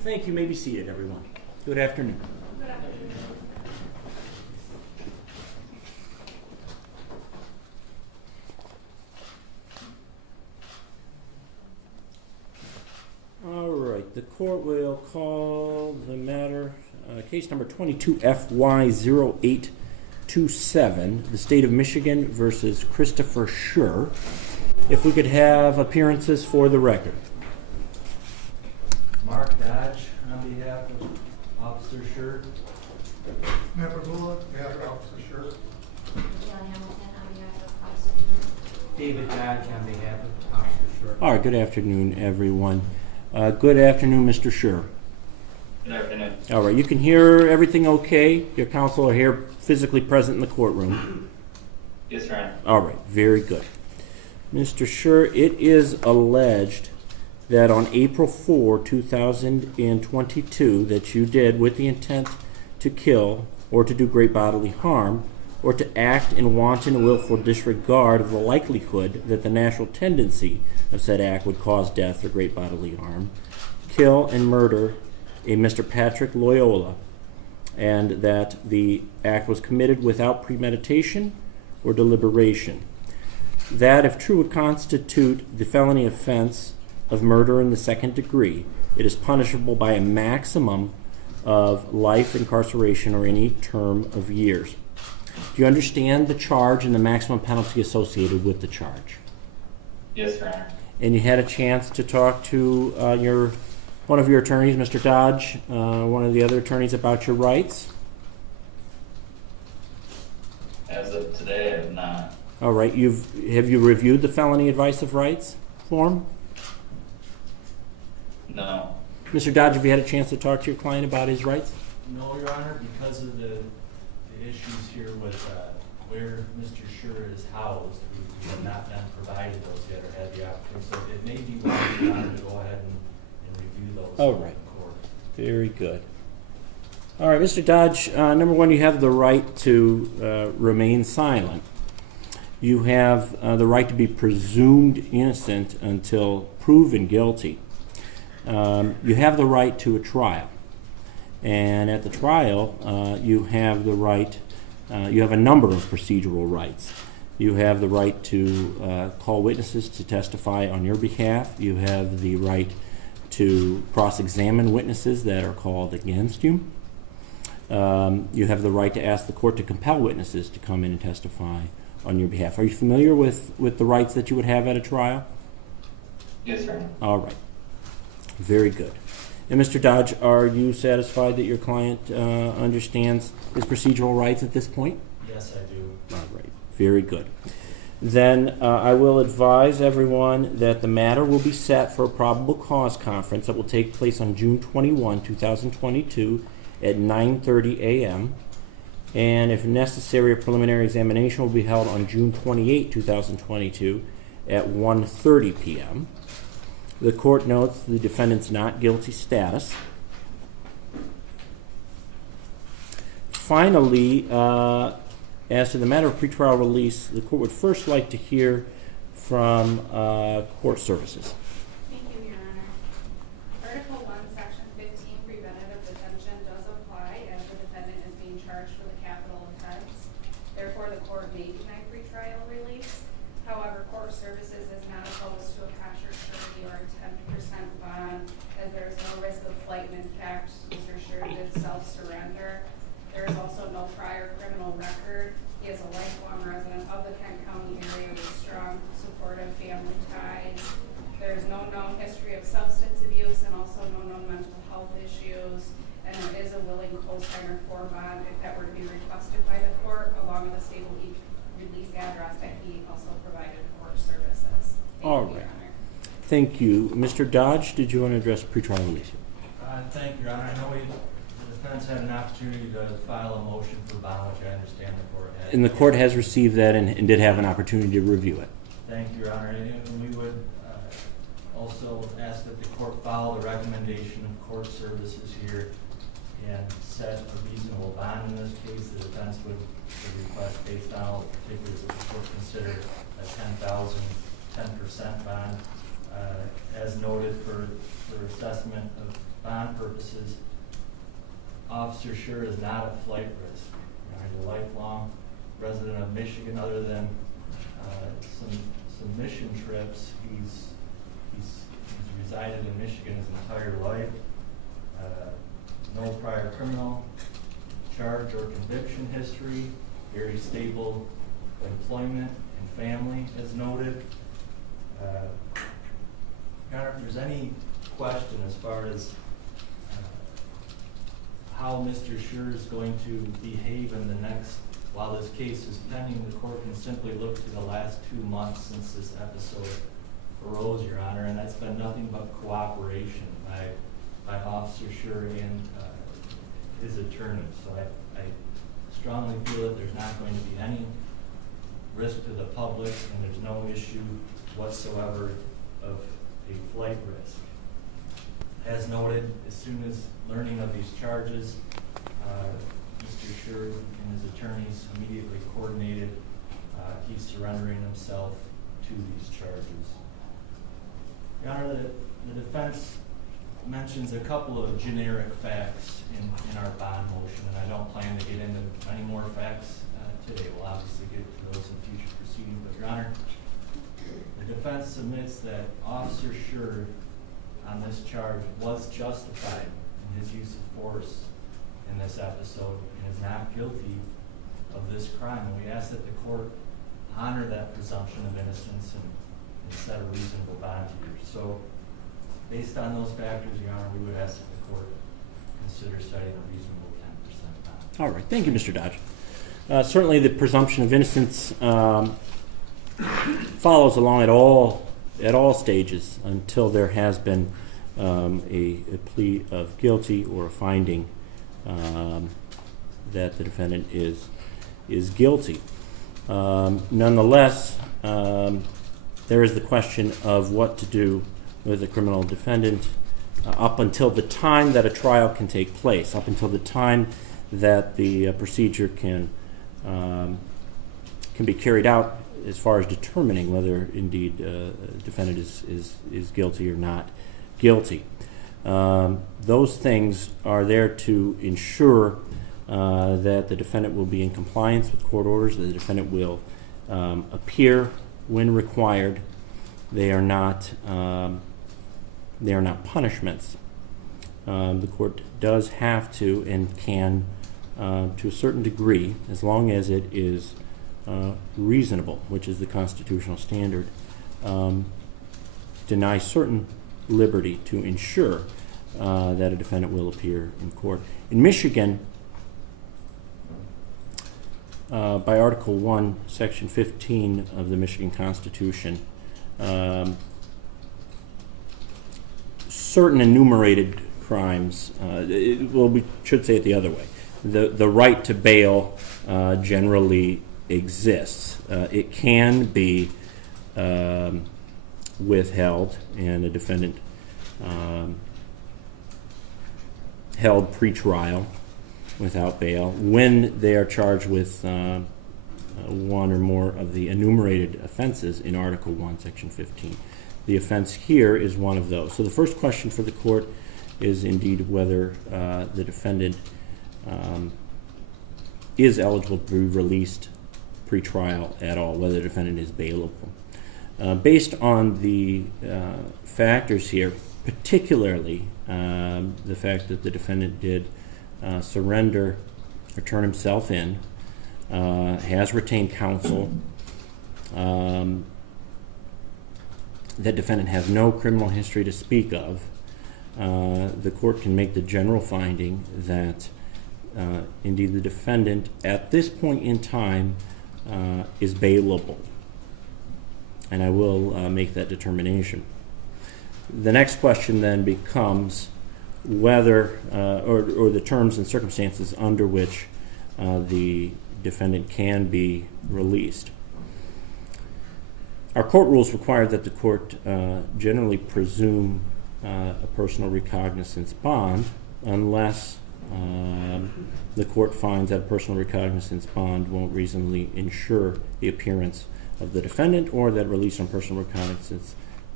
Thank you. You may be seated, everyone. Good afternoon. Good afternoon. All right, the court will call the matter, case number 22FY0827, the State of Michigan versus Christopher Schurr. If we could have appearances for the record. Mark Dodge on behalf of Officer Schurr. Matt Pagula, on behalf of Officer Schurr. John Hamilton on behalf of Officer Schurr. David Dodge on behalf of Officer Schurr. All right, good afternoon, everyone. Good afternoon, Mr. Schurr. Good afternoon. All right, you can hear everything okay? Your counsel are here physically present in the courtroom. Yes, Your Honor. All right, very good. Mr. Schurr, it is alleged that on April 4, 2022, that you did, with the intent to kill or to do great bodily harm, or to act in wanton and willful disregard of the likelihood that the natural tendency of said act would cause death or great bodily harm, kill and murder a Mr. Patrick Lyoya, and that the act was committed without premeditation or deliberation. That, if true, would constitute the felony offense of murder in the second degree. It is punishable by a maximum of life incarceration or any term of years. Do you understand the charge and the maximum penalty associated with the charge? Yes, Your Honor. And you had a chance to talk to one of your attorneys, Mr. Dodge, one of the other attorneys, about your rights? As of today, I have not. All right. Have you reviewed the felony advice of rights form? No. Mr. Dodge, have you had a chance to talk to your client about his rights? No, Your Honor, because of the issues here with where Mr. Schurr is housed, we have not been provided those yet or had the opportunity. So it may be wise, Your Honor, to go ahead and review those All in right. court. Very good. All right, Mr. Dodge, number one, you have the right to remain silent. You have the right to be presumed innocent until proven guilty. You have the right to a trial. And at the trial, you have the right, you have a number of procedural rights. You have the right to call witnesses to testify on your behalf. You have the right to cross-examine witnesses that are called against you. You have the right to ask the court to compel witnesses to come in and testify on your behalf. Are you familiar with the rights that you would have at a trial? Yes, Your Honor. All right. Very good. And Mr. Dodge, are you satisfied that your client understands his procedural rights at this point? Yes, I do. All right. Very good. Then I will advise everyone that the matter will be set for a probable cause conference that will take place on June 21, 2022 at 9:30 a.m. And if necessary, a preliminary examination will be held on June 28, 2022 at 1:30 p.m. The court notes the defendant's not guilty status. Finally, as to the matter of pretrial release, the court would first like to hear from court services. Thank you, Your Honor. Article 1, Section 15, preventative detention does apply as the defendant is being charged with a capital offense. Therefore, the court may deny pretrial release. However, court services is not opposed to a cash or surety or a 10% bond, as there is no risk of flight, and in fact, Mr. Schurr did self-surrender. There is also no prior criminal record. He is a lifelong resident of the Kent County area with strong, supportive family ties. There is no known history of substance abuse and also no known mental health issues. And there is a willing co-signer for bond if that were to be requested by the court, along with a stable release address that he also provided for services. All right. Thank you. Mr. Dodge, did you want to address pretrial release? Thank you, Your Honor. I know the defense had an opportunity to file a motion for bond, which I understand the court had. And the court has received that and did have an opportunity to review it. Thank you, Your Honor. And we would also ask that the court follow the recommendation of court services here and set a reasonable bond in this case. The defense would request, based on all the particulars, that the court consider a 10% bond As noted for assessment of bond purposes, Officer Schurr is not at flight risk. He's a lifelong resident of Michigan. Other than some mission trips, he's resided in Michigan his entire life. No prior criminal charge or conviction history. Very stable employment and family, as noted. Your Honor, if there's any question as far as how Mr. Schurr is going to behave in the next, while this case is pending, the court can simply look to the last 2 months since this episode arose, Your Honor, and that's been nothing but cooperation by Officer Schurr and his attorney. So I strongly feel that there's not going to be any risk to the public, and there's no issue whatsoever of a flight risk. As noted, as soon as learning of these charges, Mr. Schurr and his attorneys immediately coordinated. He's surrendering himself to these charges. Your Honor, the defense mentions a couple of generic facts in our bond motion, and I don't plan to get into any more facts today. We'll obviously get to those in future proceedings, but Your Honor, the defense submits that Officer Schurr on this charge was justified in his use of force in this episode and is not guilty of this crime. And we ask that the court honor that presumption of innocence and set a reasonable bond here. So based on those factors, Your Honor, we would ask that the court consider setting a reasonable 10% bond. All right. Thank you, Mr. Dodge. Certainly the presumption of innocence follows along at all stages until there has been a plea of guilty or a finding that the defendant is guilty. Nonetheless, there is the question of what to do with a criminal defendant up until the time that a trial can take place, up until the time that the procedure can be carried out as far as determining whether indeed the defendant is guilty or not guilty. Those things are there to ensure that the defendant will be in compliance with court orders, that the defendant will appear when required. They are not punishments. The court does have to and can, to a certain degree, as long as it is reasonable, which is the constitutional standard, deny certain liberty to ensure that a defendant will appear in court. In Michigan, by Article 1, Section 15 of the Michigan Constitution, certain enumerated crimes, we should say it the other way, the right to bail generally exists. It can be withheld and a defendant held pre-trial without bail when they are charged with one or more of the enumerated offenses in Article 1, Section 15. The offense here is one of those. So the first question for the court is indeed whether the defendant is eligible to be released pre-trial at all, whether the defendant is bailable. Based on the factors here, particularly the fact that the defendant did surrender or turn himself in, has retained counsel, that defendant has no criminal history to speak of, the court can make the general finding that indeed the defendant at this point in time is bailable. And I will make that determination. The next question then becomes whether, or the terms and circumstances under which the defendant can be released. Our court rules require that the court generally presume a personal recognizance bond unless the court finds that a personal recognizance bond won't reasonably ensure the appearance of the defendant, or that release on personal recognizance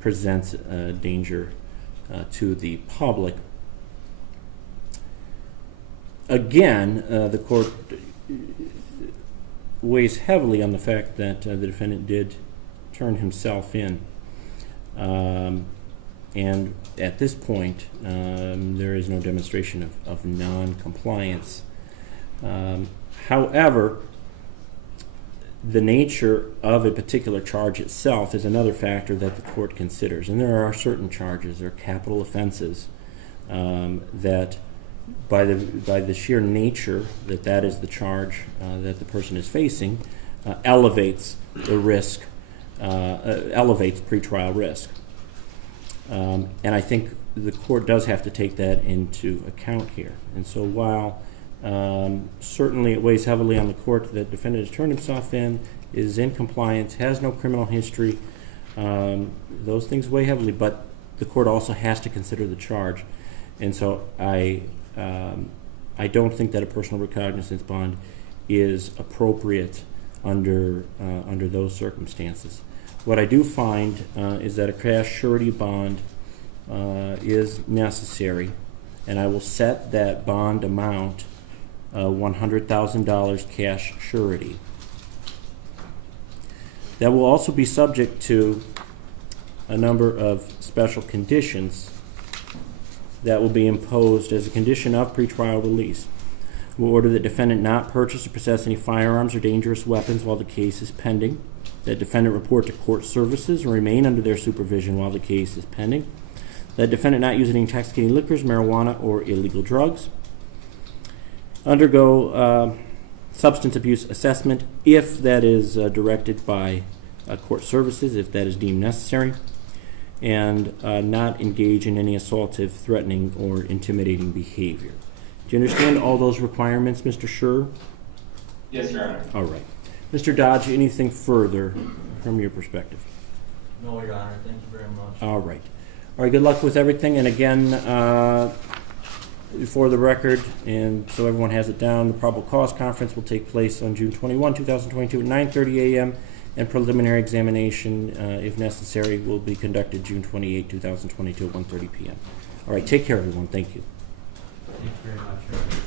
presents a danger to the public. Again, the court weighs heavily on the fact that the defendant did turn himself in. And at this point, there is no demonstration of non-compliance. However, the nature of a particular charge itself is another factor that the court considers. And there are certain charges, there are capital offenses, that by the sheer nature that is the charge that the person is facing, elevates the risk, elevates pretrial risk. And I think the court does have to take that into account here. And so while certainly it weighs heavily on the court that the defendant has turned himself in, is in compliance, has no criminal history, those things weigh heavily, but the court also has to consider the charge. And so I don't think that a personal recognizance bond is appropriate under those circumstances. What I do find is that a cash surety bond is necessary, and I will set that bond amount $100,000 cash surety. That will also be subject to a number of special conditions that will be imposed as a condition of pretrial release. We'll order the defendant not purchase or possess any firearms or dangerous weapons while the case is pending. That defendant report to court services and remain under their supervision while the case is pending. That defendant not use any intoxicating liquors, marijuana, or illegal drugs. Undergo substance abuse assessment if that is directed by court services, if that is deemed necessary. And not engage in any assaultive, threatening, or intimidating behavior. Do you understand all those requirements, Mr. Schurr? Yes, Your Honor. All right. Mr. Dodge, anything further from your perspective? No, Your Honor, thank you very much. All right. All right, good luck with everything. And again, for the record, and so everyone has it down, the probable cause conference will take place on June 21, 2022 at 9:30 a.m. and preliminary examination, if necessary, will be conducted June 28, 2022 at 1:30 p.m. All right, take care, everyone. Thank you. Thank you very much, Your Honor.